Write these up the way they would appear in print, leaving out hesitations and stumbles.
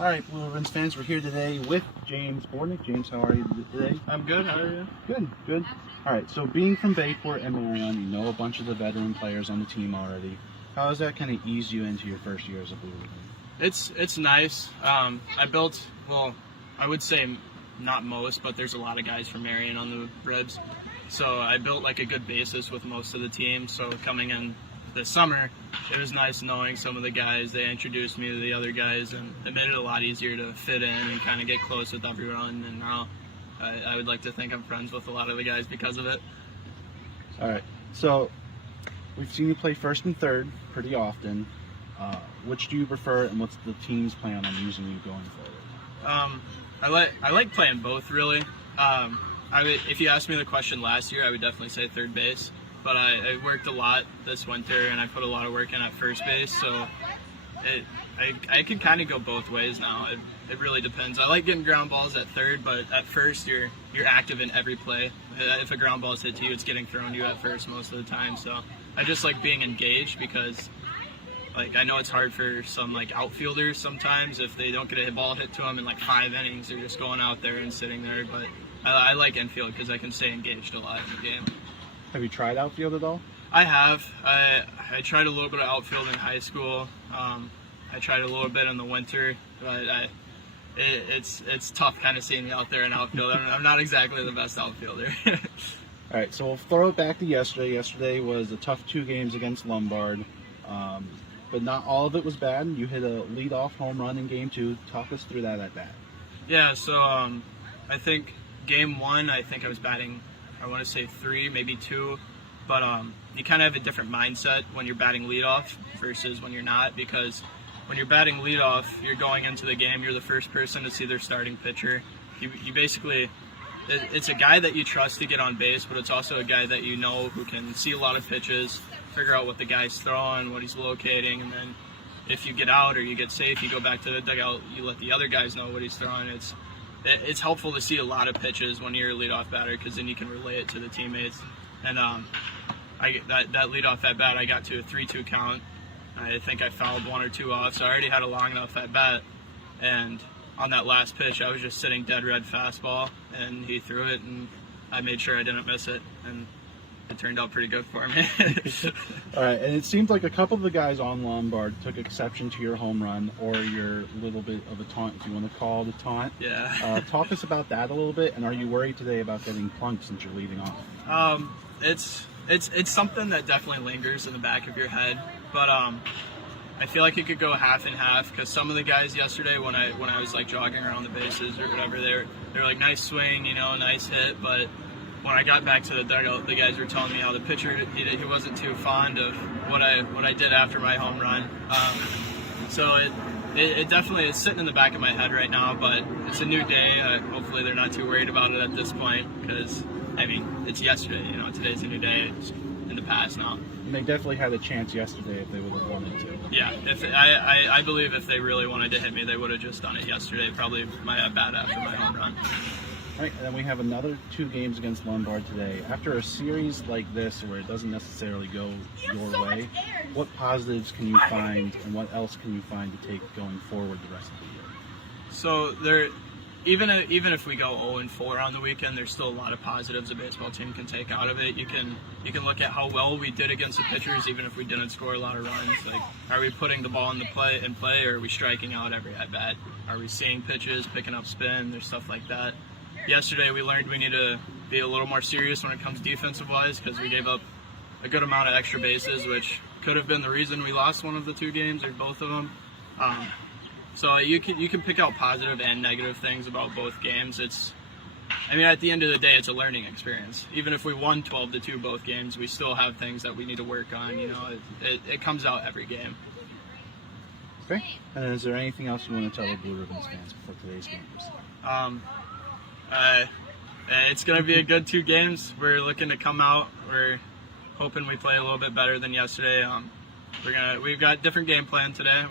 All right, Blue Ribbons fans, we're here today with James Bornick. James, how are you today? I'm good. How are you? Good, good. All right, so being from Bayport and Marion, you know a bunch of the veteran players on the team already. How does that kind of ease you into your first year as a Blue Ribbon? It's nice. I built, well, I would say not most, but there's a lot of guys from Marion on the Ribs. So I built like a good basis with most of the team. So coming in this summer, it was nice knowing some of the guys. They introduced me to the other guys, and it made it a lot easier to fit in and kind of get close with everyone. And now I would like to think I'm friends with a lot of the guys because of it. All right, so we've seen you play first and third pretty often. Which do you prefer, and what's the team's plan on using you going forward? I like playing both, really. If you asked me the question last year, I would definitely say third base. But I worked a lot this winter, and I put a lot of work in at first base, so I can kind of go both ways now. It really depends. I like getting ground balls at third, but at first you're active in every play. If a ground ball is hit to you, it's getting thrown to you at first most of the time. So I just like being engaged because, like, I know it's hard for some like outfielders sometimes if they don't get a ball hit to them in like 5 innings. They're just going out there and sitting there. But I like infield because I can stay engaged a lot in the game. Have you tried outfield at all? I have. I tried a little bit of outfield in high school. I tried a little bit in the winter, but it's tough kind of seeing me out there in outfield. I'm not exactly the best outfielder. All right, so we'll throw it back to yesterday. Yesterday was a tough 2 games against Lombard, but not all of it was bad. You hit a leadoff home run in Game 2. Talk us through that at bat. Yeah, so I think Game 1, I think I was batting, I want to say 3, maybe 2, but you kind of have a different mindset when you're batting leadoff versus when you're not, because when you're batting leadoff, you're going into the game, you're the first person to see their starting pitcher. You basically, it's a guy that you trust to get on base, but it's also a guy that you know who can see a lot of pitches, figure out what the guy's throwing, what he's locating, and then if you get out or you get safe, you go back to the dugout, you let the other guys know what he's throwing. It's helpful to see a lot of pitches when you're a leadoff batter because then you can relay it to the teammates. And that leadoff at bat, I got to a 3-2 count. I think I fouled 1 or 2 off, so I already had a long enough at bat. And on that last pitch, I was just sitting dead red fastball, and he threw it, and I made sure I didn't miss it. And it turned out pretty good for me. All right, and it seems like a couple of the guys on Lombard took exception to your home run or your little bit of a taunt, if you want to call it a taunt. Yeah. Talk us about that a little bit, and are you worried today about getting plunked since you're leading off? It's something that definitely lingers in the back of your head, but I feel like it could go half and half because some of the guys yesterday when I was like jogging around the bases or whatever, they're like nice swing, nice hit, but when I got back to the dugout, the guys were telling me how the pitcher, he wasn't too fond of what I did after my home run. So it definitely is sitting in the back of my head right now, but it's a new day. Hopefully they're not too worried about it at this point because, I mean, it's yesterday. Today's a new day. It's in the past now. And they definitely had a chance yesterday if they would have wanted to. Yeah, I believe if they really wanted to hit me, they would have just done it yesterday, probably my at-bat after my home run. All right, and then we have another 2 games against Lombard today. After a series like this where it doesn't necessarily go your way, what positives can you find and what else can you find to take going forward the rest of the year? So even if we go 0-4 on the weekend, there's still a lot of positives a baseball team can take out of it. You can look at how well we did against the pitchers, even if we didn't score a lot of runs. Like, are we putting the ball in play, or are we striking out every at bat? Are we seeing pitches, picking up spin? There's stuff like that. Yesterday we learned we need to be a little more serious when it comes defensive-wise because we gave up a good amount of extra bases, which could have been the reason we lost one of the 2 games or both of them. So you can pick out positive and negative things about both games. At the end of the day, it's a learning experience. Even if we won 12-2 both games, we still have things that we need to work on. It comes out every game. Okay. And is there anything else you want to tell the Blue Ribbons fans before today's games? It's going to be a good 2 games. We're looking to come out. We're hoping we play a little bit better than yesterday. We've got different game plan today.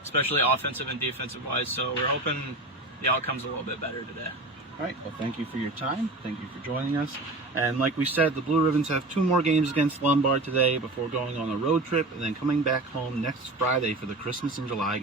Especially offensive and defensive wise. So we're hoping the outcome's a little bit better today. All right. Well, thank you for your time. Thank you for joining us. And like we said, the Blue Ribbons have 2 more games against Lombard today before going on a road trip and then coming back home next Friday for the Christmas in July.